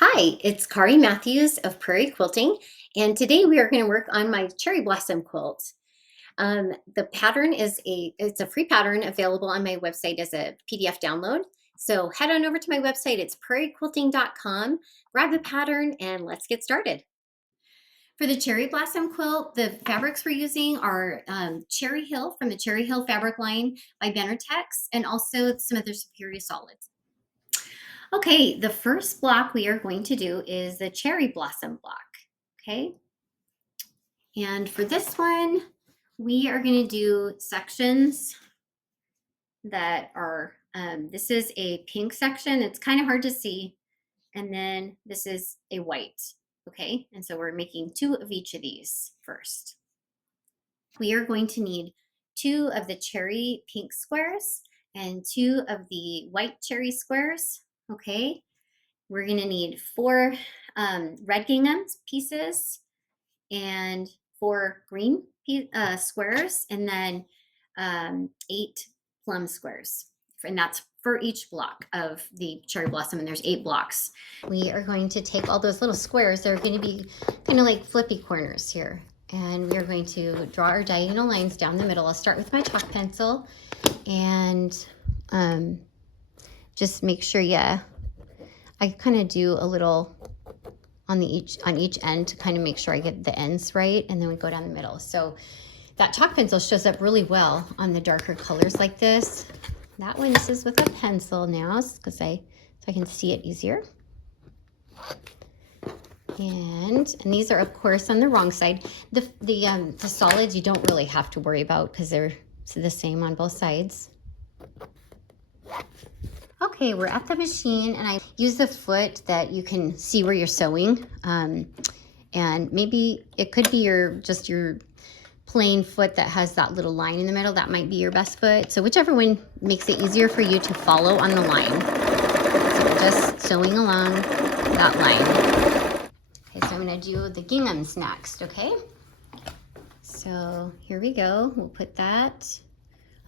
Hi, it's Kari Mathews of Prairie Quilting, and today we are going to work on my cherry blossom quilt. The pattern it's a free pattern available on my website as a PDF download. So head on over to my website. It's prairiequilting.com. Grab the pattern and let's get started. For the cherry blossom quilt, the fabrics we're using are Cherry Hill from the Cherry Hill fabric line by Benartex, and also some other Superior Solids. Okay, the first block we are going to do is the cherry blossom block. Okay, and for this one, we are going to do sections that are, this is a pink section. It's kind of hard to see. And then this is a white. Okay, and so we're making 2 of each of these first. We are going to need 2 of the cherry pink squares and 2 of the white cherry squares. Okay, we're going to need 4 red gingham pieces and 4 green squares, and then 8 plum squares. And that's for each block of the cherry blossom, and there's 8 blocks. We are going to take all those little squares. They're going to be kind of like flippy corners here. And we are going to draw our diagonal lines down the middle. I'll start with my chalk pencil and just make sure, I kind of do a little on each end to kind of make sure I get the ends right, and then we go down the middle. So that chalk pencil shows up really well on the darker colors like this. That one, this is with a pencil now, because so I can see it easier. And these are, of course, on the wrong side. The solids you don't really have to worry about because they're the same on both sides. Okay, we're at the machine, and I use the foot that you can see where you're sewing. And maybe it could be your plain foot that has that little line in the middle. That might be your best foot. So whichever one makes it easier for you to follow on the line. So we're just sewing along that line. Okay, so I'm gonna do the ginghams next, okay? So here we go. We'll put that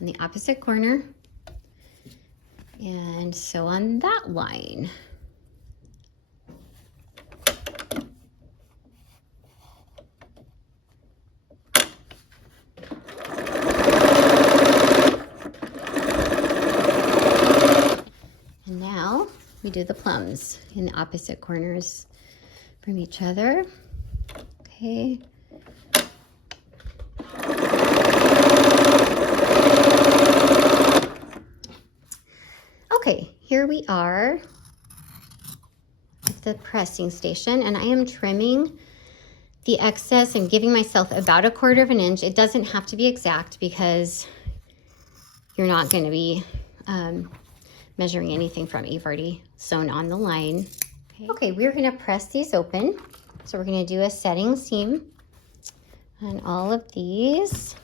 on the opposite corner and sew on that line. And now we do the plums in the opposite corners from each other. Okay. Okay, here we are at the pressing station, and I am trimming the excess and giving myself about 1/4 of an inch. It doesn't have to be exact because you're not going to be measuring anything from it. You've already sewn on the line. Okay, we're going to press these open. So we're going to do a setting seam on all of these.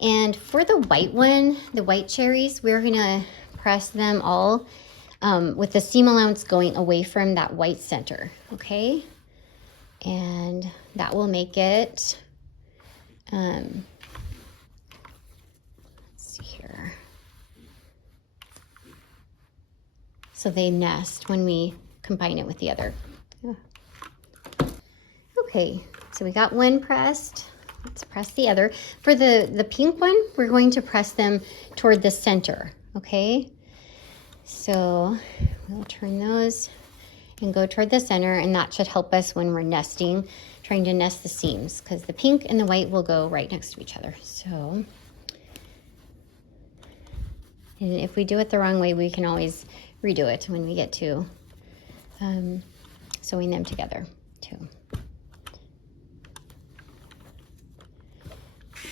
And for the white one, the white cherries, we're going to press them all with the seam allowance going away from that white center, okay? And that will make it, let's see here. So they nest when we combine it with the other. Okay, so we got one pressed. Let's press the other. For the pink one, we're going to press them toward the center, okay? So we'll turn those and go toward the center, and that should help us when we're nesting, trying to nest the seams, because the pink and the white will go right next to each other. So, and if we do it the wrong way, we can always redo it when we get to sewing them together too.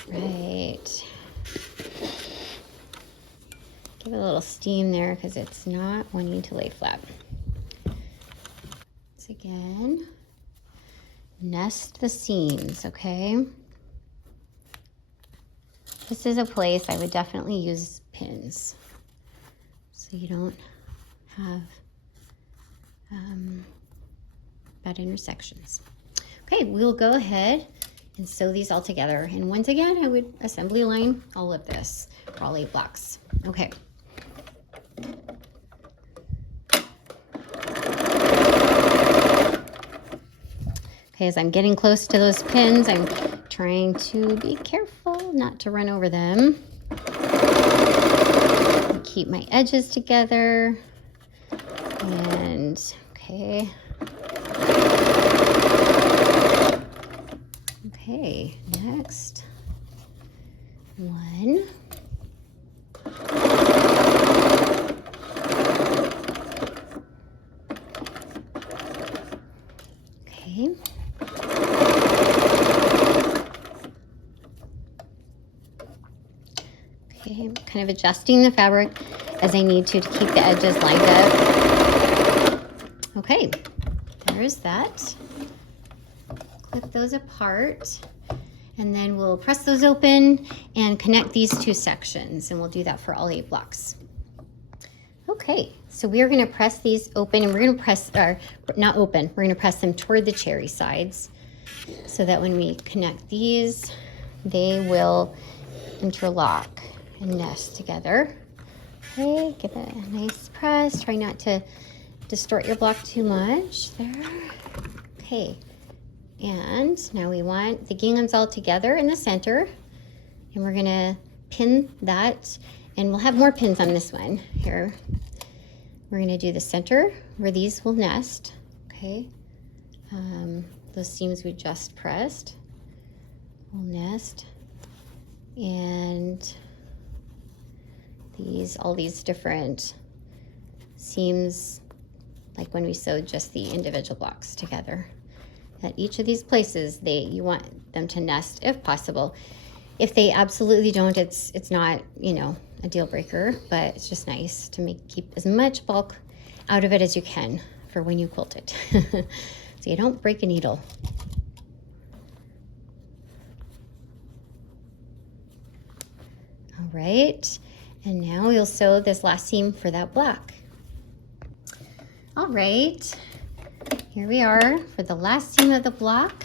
Right. Give it a little steam there because it's not wanting to lay flat. Once again, nest the seams, okay? This is a place I would definitely use pins so you don't have bad intersections. Okay, we'll go ahead and sew these all together. And once again, I would assembly line all of this for all 8 blocks. Okay. Okay, as I'm getting close to those pins, I'm trying to be careful not to run over them. Keep my edges together. And okay. Okay, next one. Okay. Okay, I'm kind of adjusting the fabric as I need to keep the edges lined up. Okay, there's that. Clip those apart, and then we'll press those open and connect these two sections, and we'll do that for all 8 blocks. Okay, so we are going to press these open, and we're going to press, or not open, we're going to press them toward the cherry sides so that when we connect these, they will interlock and nest together. Okay, give it a nice press. Try not to distort your block too much there. Okay, and now we want the ginghams all together in the center, and we're going to pin that, and we'll have more pins on this one here. We're going to do the center where these will nest. Okay, those seams we just pressed will nest, and all these different seams, like when we sewed just the individual blocks together. At each of these places, you want them to nest if possible. If they absolutely don't, it's not, a deal breaker, but it's just nice to keep as much bulk out of it as you can for when you quilt it, so you don't break a needle. All right, and now we'll sew this last seam for that block. All right, here we are for the last seam of the block.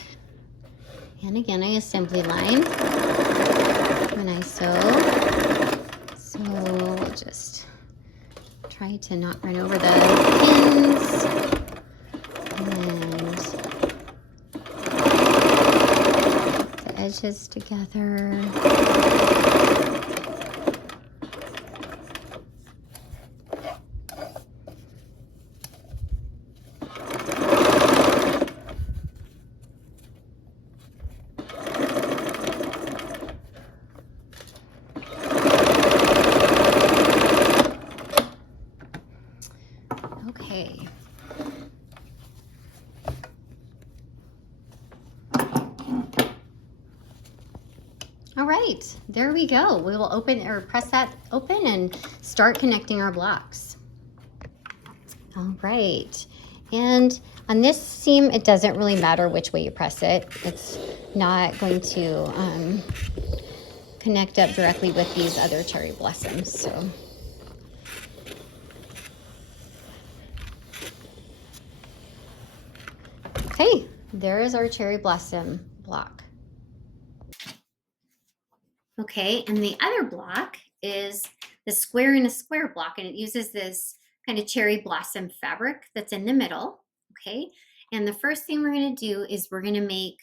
And again, I assembly line when I sew. So we'll just try to not run over the pins. And the edges together. Okay. All right, there we go. We will press that open and start connecting our blocks. All right, and on this seam, it doesn't really matter which way you press it. It's not going to connect up directly with these other cherry blossoms, so. Okay, there is our cherry blossom block. Okay, and the other block is the square in a square block, and it uses this kind of cherry blossom fabric that's in the middle. Okay, and the first thing we're going to do is we're going to make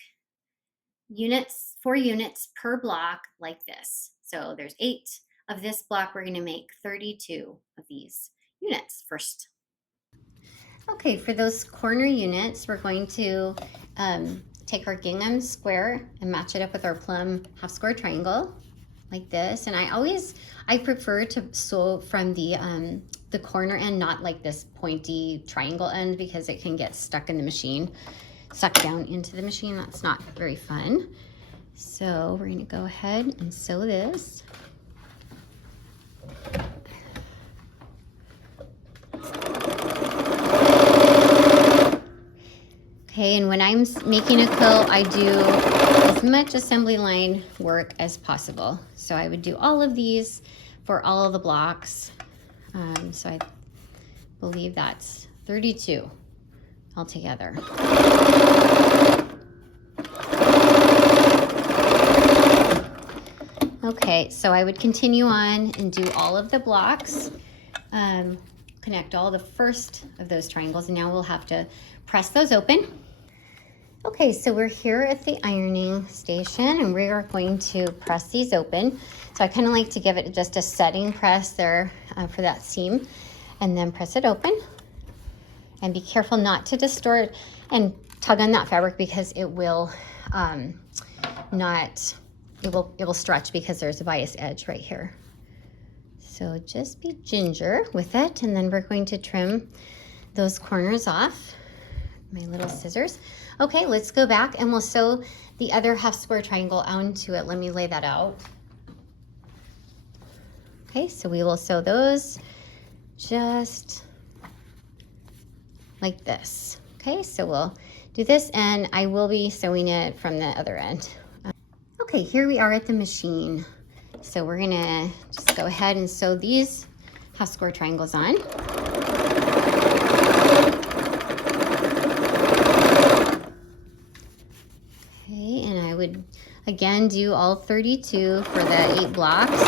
4 units per block like this. So there's 8 of this block. We're going to make 32 of these units first. Okay, for those corner units, we're going to take our gingham square and match it up with our plum half square triangle like this. And I prefer to sew from the corner end, not like this pointy triangle end, because it can get stuck in the machine, sucked down into the machine. That's not very fun. So we're going to go ahead and sew this. Okay, and when I'm making a quilt, I do as much assembly line work as possible. So I would do all of these for all of the blocks. So I believe that's 32 altogether. Okay, so I would continue on and do all of the blocks, connect all the first of those triangles, and now we'll have to press those open. Okay, so we're here at the ironing station and we are going to press these open. So I kind of like to give it just a setting press there for that seam and then press it open. And be careful not to distort and tug on that fabric because it will it will stretch because there's a bias edge right here. So just be ginger with it, and then we're going to trim those corners off. My little scissors. Okay, let's go back and we'll sew the other half square triangle onto it. Let me lay that out. Okay, so we will sew those just like this. Okay, so we'll do this and I will be sewing it from the other end. Okay, here we are at the machine. So we're gonna just go ahead and sew these half square triangles on. Okay, and I would again do all 32 for the 8 blocks.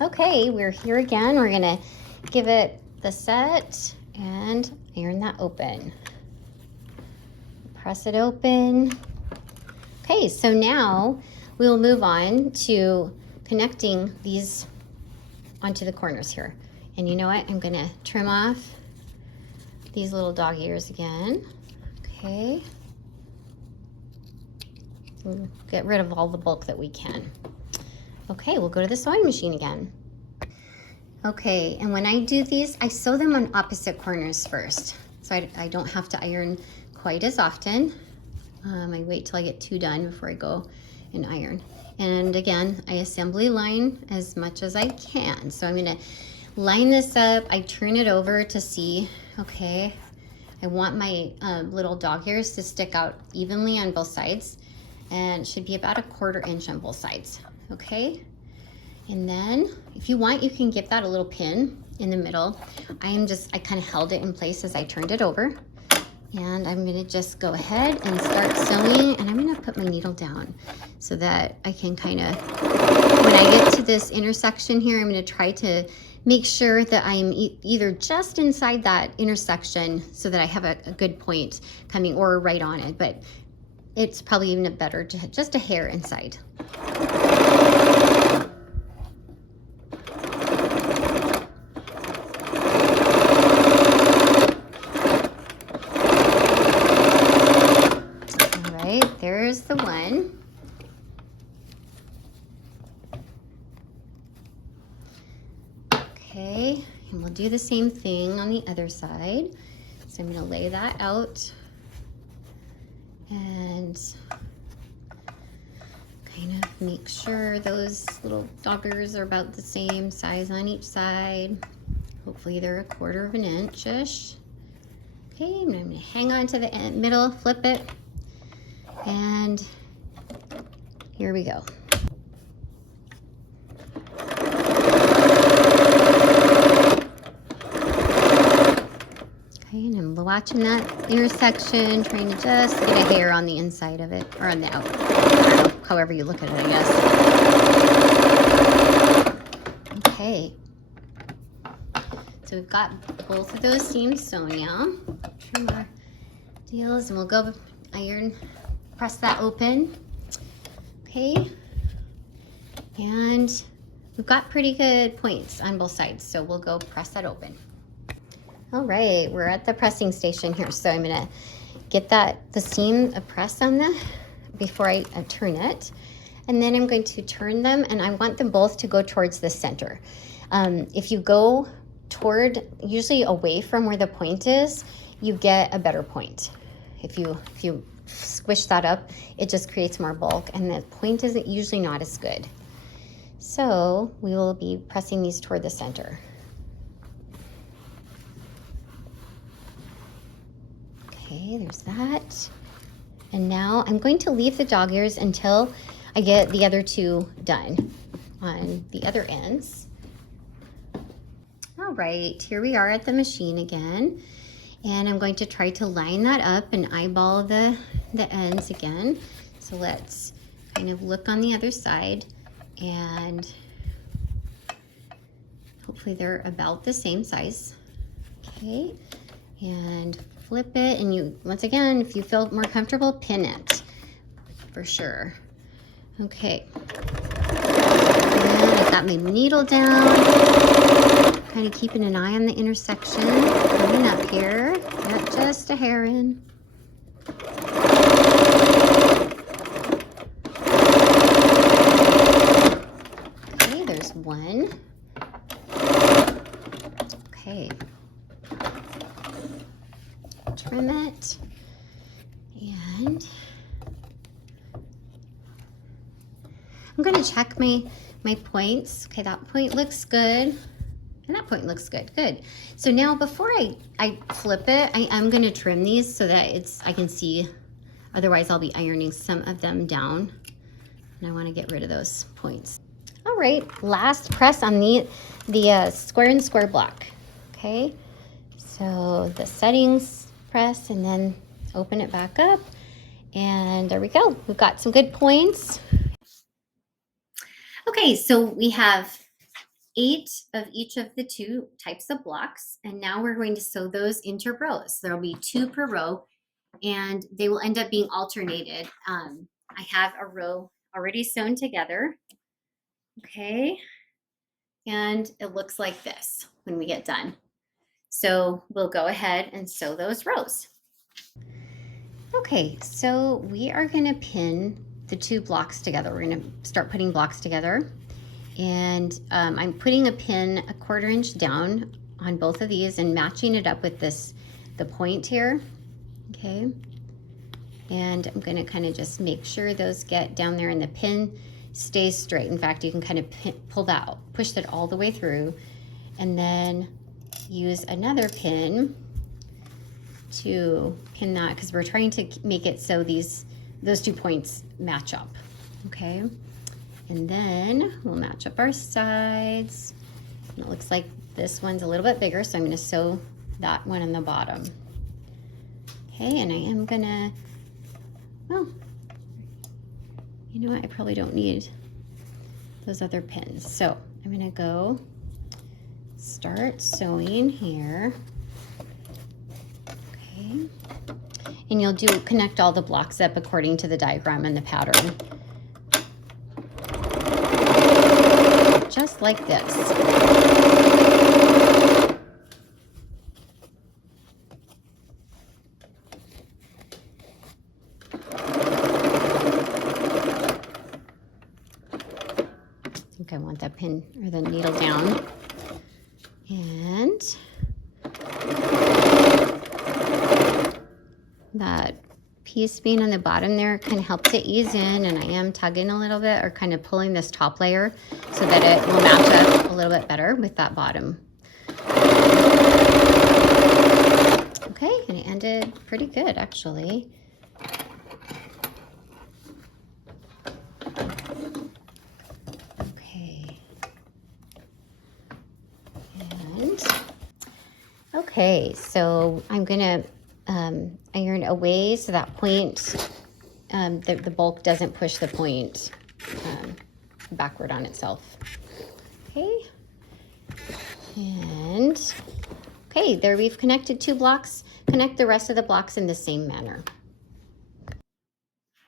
Okay, we're here again. We're gonna give it the set and iron that open. Press it open. Okay, so now we'll move on to connecting these onto the corners here. And you know what? I'm gonna trim off these little dog ears again. Okay. We'll get rid of all the bulk that we can. Okay, we'll go to the sewing machine again. Okay, and when I do these, I sew them on opposite corners first. So I don't have to iron quite as often. I wait till I get 2 done before I go and iron. And again, I assembly line as much as I can. So I'm gonna line this up, I turn it over to see, okay, I want my little dog ears to stick out evenly on both sides, and it should be about 1/4 inch on both sides, okay? And then if you want, you can give that a little pin in the middle. I kind of held it in place as I turned it over. And I'm gonna just go ahead and start sewing, and I'm gonna put my needle down so that I can kind of, when I get to this intersection here, I'm gonna try to make sure that I'm either just inside that intersection so that I have a good point coming, or right on it, but it's probably even better to just a hair inside. There's the one. Okay, and we'll do the same thing on the other side. So I'm going to lay that out and kind of make sure those little doggers are about the same size on each side. Hopefully they're 1/4 inch-ish. Okay, and I'm going to hang on to the middle, flip it. And here we go. Okay, and I'm watching that intersection, trying to just get a hair on the inside of it, or on the out, however you look at it, I guess. Okay. So we've got both of those seams sewn now. Trim our deals, and we'll go iron. Press that open, okay, and we've got pretty good points on both sides, so we'll go press that open. All right, we're at the pressing station here, so I'm gonna get the seam pressed on before I turn it, and then I'm going to turn them, and I want them both to go towards the center. If you go usually away from where the point is, you get a better point. If you squish that up, it just creates more bulk, and the point is usually not as good. So we will be pressing these toward the center. Okay, there's that. And now I'm going to leave the dog ears until I get the other 2 done on the other ends. All right, here we are at the machine again. And I'm going to try to line that up and eyeball the ends again. So let's kind of look on the other side, and Hopefully they're about the same size. Okay, and flip it, and you, once again, if you feel more comfortable, pin it for sure. Okay, and I got my needle down, kind of keeping an eye on the intersection, coming up here, not just a hair in. Okay, there's one. Okay, trim it, and I'm going to check my points. Okay, that point looks good, and that point looks good. Good. So now before I flip it, I'm going to trim these so that I can see. Otherwise, I'll be ironing some of them down, and I want to get rid of those points. All right, last press on the square and square block. Okay, so the settings press, and then open it back up, and there we go. We've got some good points. Okay, so we have 8 of each of the 2 types of blocks, and now we're going to sew those into rows. There'll be 2 per row, and they will end up being alternated. I have a row already sewn together. Okay, and it looks like this when we get done. So we'll go ahead and sew those rows. Okay, so we are going to pin the 2 blocks together. We're going to start putting blocks together, and I'm putting a pin 1/4 inch down on both of these and matching it up with the point here. Okay, and I'm going to kind of just make sure those get down there and the pin stays straight. In fact, you can kind of pull that out, push that all the way through, and then use another pin to pin that, because we're trying to make it so those 2 points match up. Okay, and then we'll match up our sides. And it looks like this one's a little bit bigger, so I'm going to sew that one on the bottom. Okay, and I am gonna, well, you know what, I probably don't need those other pins, so I'm gonna go start sewing here. Okay, and you'll connect all the blocks up according to the diagram and the pattern, just like this. I want that pin or the needle down, and that piece being on the bottom there kind of helps it ease in, and I am tugging a little bit or kind of pulling this top layer so that it will match up a little bit better with that bottom. Okay, and it ended pretty good actually. Okay, so I'm gonna iron away so that point, the bulk doesn't push the point backward on itself. Okay, and okay, there we've connected 2 blocks. Connect the rest of the blocks in the same manner.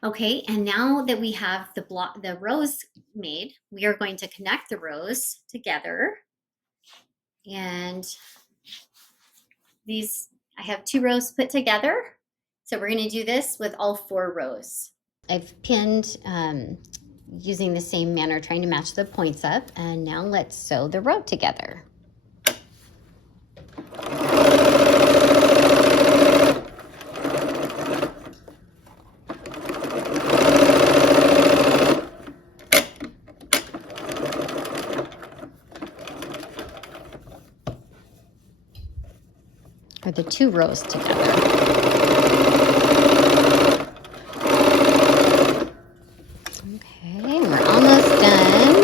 Okay, and now that we have the rows made, we are going to connect the rows together. And I have 2 rows put together. So we're going to do this with all 4 rows. I've pinned using the same manner, trying to match the points up. And now let's sew the row together. Or the 2 rows together. Okay, we're almost done.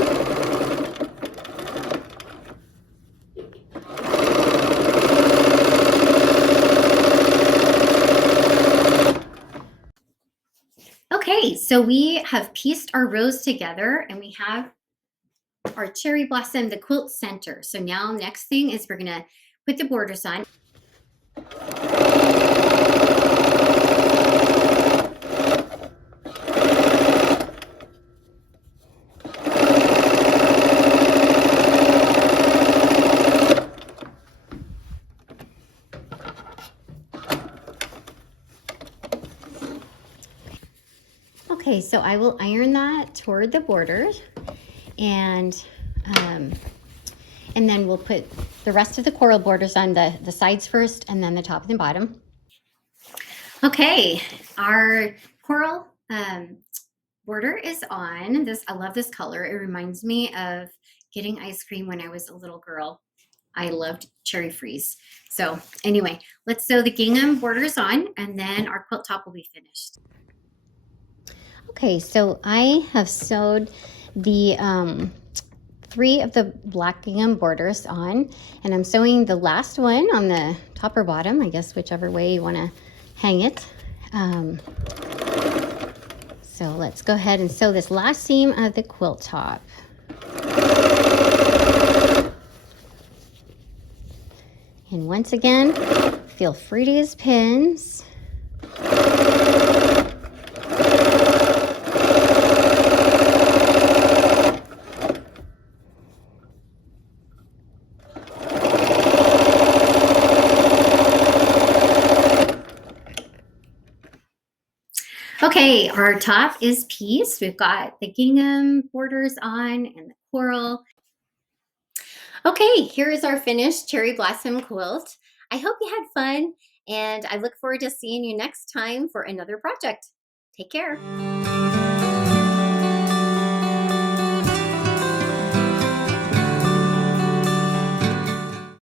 Okay, so we have pieced our rows together, and we have our cherry blossom, the quilt center. So now next thing is we're gonna put the borders on. Okay, so I will iron that toward the border, and then we'll put the rest of the coral borders on the sides first, and then the top and the bottom. Okay, our coral border is on. This, I love this color. It reminds me of getting ice cream when I was a little girl. I loved cherry freeze. So anyway, let's sew the gingham borders on, and then our quilt top will be finished. Okay, so I have sewed the 3 of the black gingham borders on, and I'm sewing the last one on the top or bottom, I guess whichever way you want to hang it. So let's go ahead and sew this last seam of the quilt top. And once again, feel free to use pins. Okay, our top is pieced. We've got the gingham borders on and the coral. Okay, here is our finished cherry blossom quilt. I hope you had fun, and I look forward to seeing you next time for another project. Take care.